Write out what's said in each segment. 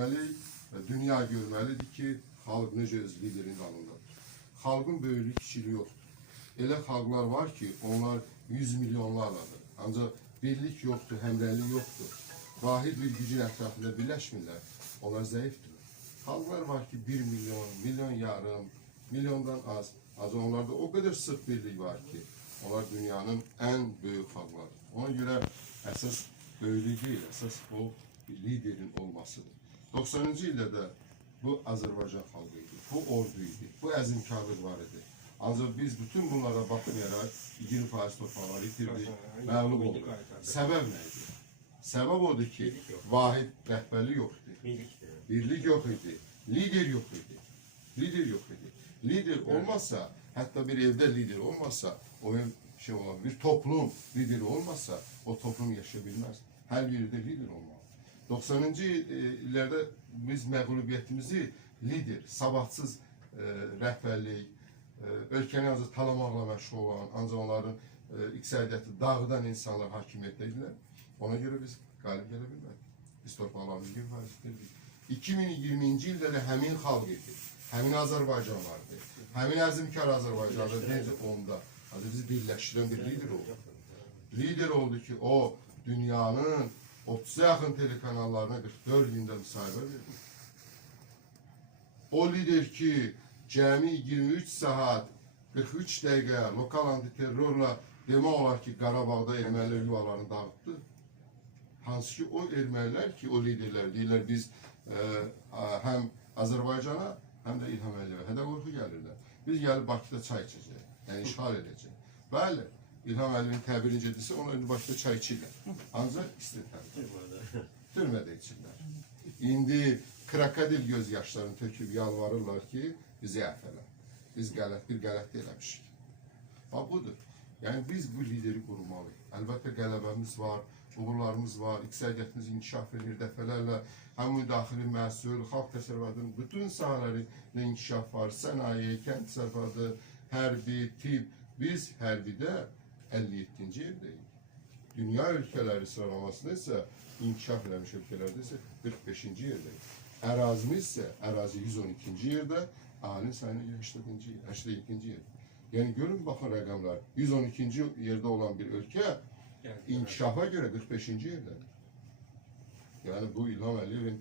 görməliyik, dünya görməlidir ki, xalq necə öz liderin qanundadır. Xalqın böyüklük kiçiliyi yoxdur. Elə xalqlar var ki, onlar 100 milyonlarladır. Ancaq birlik yoxdur, həmrəylik yoxdur. Vahid bir gücün ətrafında birləşmirlər, onlar zəifdir. Xalqlar var ki, 1 milyon, milyon yarım, milyondan az. Ancaq onlarda o qədər sıx birlik var ki, onlar dünyanın ən böyük xalqlarıdır. Ona görə əsas böyüklük deyil, əsas o bir liderin olmasıdır. 90-cı ildə də bu Azərbaycan xalqı idi, bu ordu idi, bu əzimkarlıq var idi. Ancaq biz bütün bunlara baxmayaraq 20% torpaqları itirdik, məğlub olduq. Səbəb nə idi? Səbəb odur ki, vahid rəhbərlik yox idi, birlik yox idi, lider yox idi, lider yox idi. Lider olmazsa, hətta bir evdə lider olmazsa, o ev şey olan bir toplum lideri olmazsa, o toplum yaşaya bilməz. Hər yerdə lider olmalı. 90-cı illərdə biz məğlubiyyətimizi lider, sabatsız rəhbərlik, ölkəni ancaq talamaqla məşğul olan, ancaq onların iqtisadiyyatı dağıdan insanlar hakimiyyətdə idilər. Ona görə biz qalib gələ bilmədik. Biz torpaqlarımızı geri 2020-ci ildə də həmin xalq idi, həmin Azərbaycan vardı, həmin əzimkar Azərbaycanlı necə onda bizi birləşdirən bir lider oldu. Lider oldu ki, o dünyanın 30'a yaxın telekanallarına 44 gündə müsahibə verdi. O lider ki, cəmi 23 saat, 43 dəqiqə lokal antiterrorla demək olar ki, Qarabağda ermənilər yuvalarını dağıtdı. Hansı ki, o ermənilər ki, o liderlər deyirlər, biz həm Azərbaycana, həm də İlham Əliyevə hədə qorxu gəlirlər. Biz gəlib Bakıda çay içəcək, yəni işğal edəcək. Bəli, İlham Əliyevin təbirincə desə, onun önü Bakıda çay içirlər. Ancaq istədilər. Türmədə içirlər. İndi krokodil göz yaşlarını töküb yalvarırlar ki, bizi əfələ. Biz bir qələt eləmişik. Bax, budur. Yəni, biz bu lideri qorumalıyıq. Əlbəttə, qələbəmiz var, uğurlarımız var, iqtisadiyyatımız inkişaf edir dəfələrlə. Həm müdaxili məhsul, xalq təsərrüfatının bütün sahələrində inkişaf var. Sənaye, kənd təsərrüfatı, hərbi, tibb. Biz hərbidə 57-ci yerdəyik. Dünya ölkələri sıralamasında isə inkişaf eləmiş ölkələrdə isə 45-ci yerdəyik. Ərazimiz isə ərazi 112-ci yerdə, əhali sayına 82-ci yerdə. Yəni görün baxın rəqəmlər. 112-ci yerdə olan bir ölkə inkişafa görə 45-ci yerdədir. Yəni bu İlham Əliyevin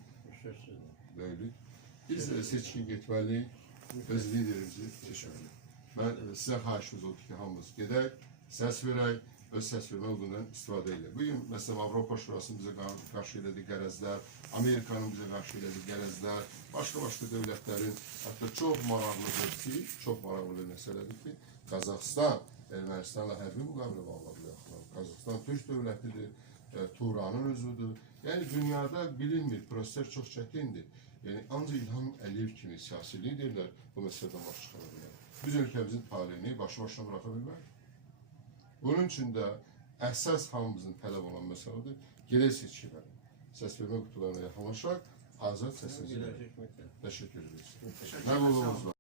böyüklük. Biz seçkin getməliyik, öz liderimizi seçməliyik. Mən sizə xahişimiz oldu ki, hamımız gedək, səs verək, öz səs vermə hüququndan istifadə edək. Bugün, məsələn, Avropa Şurasının bizə qarşı elədiyi qərəzlər, Amerikanın bizə qarşı elədiyi qərəzlər, başqa dövlətlərin, hətta çox maraqlıdır ki, çox maraqlı bir məsələdir ki, Qazaxıstan Ermənistanla hərbi müqavilə bağladı. Qazaxıstan Türk dövlətidir, Turanın özüdür. Yəni, dünyada bilinmir, proseslər çox çətindir. Yəni, ancaq İlham Əliyev kimi siyasi liderlər bu məsələdən baş çıxara bilər. Biz ölkəmizin taleyini başına bıraxa bilmərik. Bunun üçün də əsas hamımızın tələb olan məsələdir, gedək seçkiləri. Səs vermə qutularına yaxınlaşaq, azad səsinizi verək. Təşəkkür ederiz. Nə qulluğunuz var?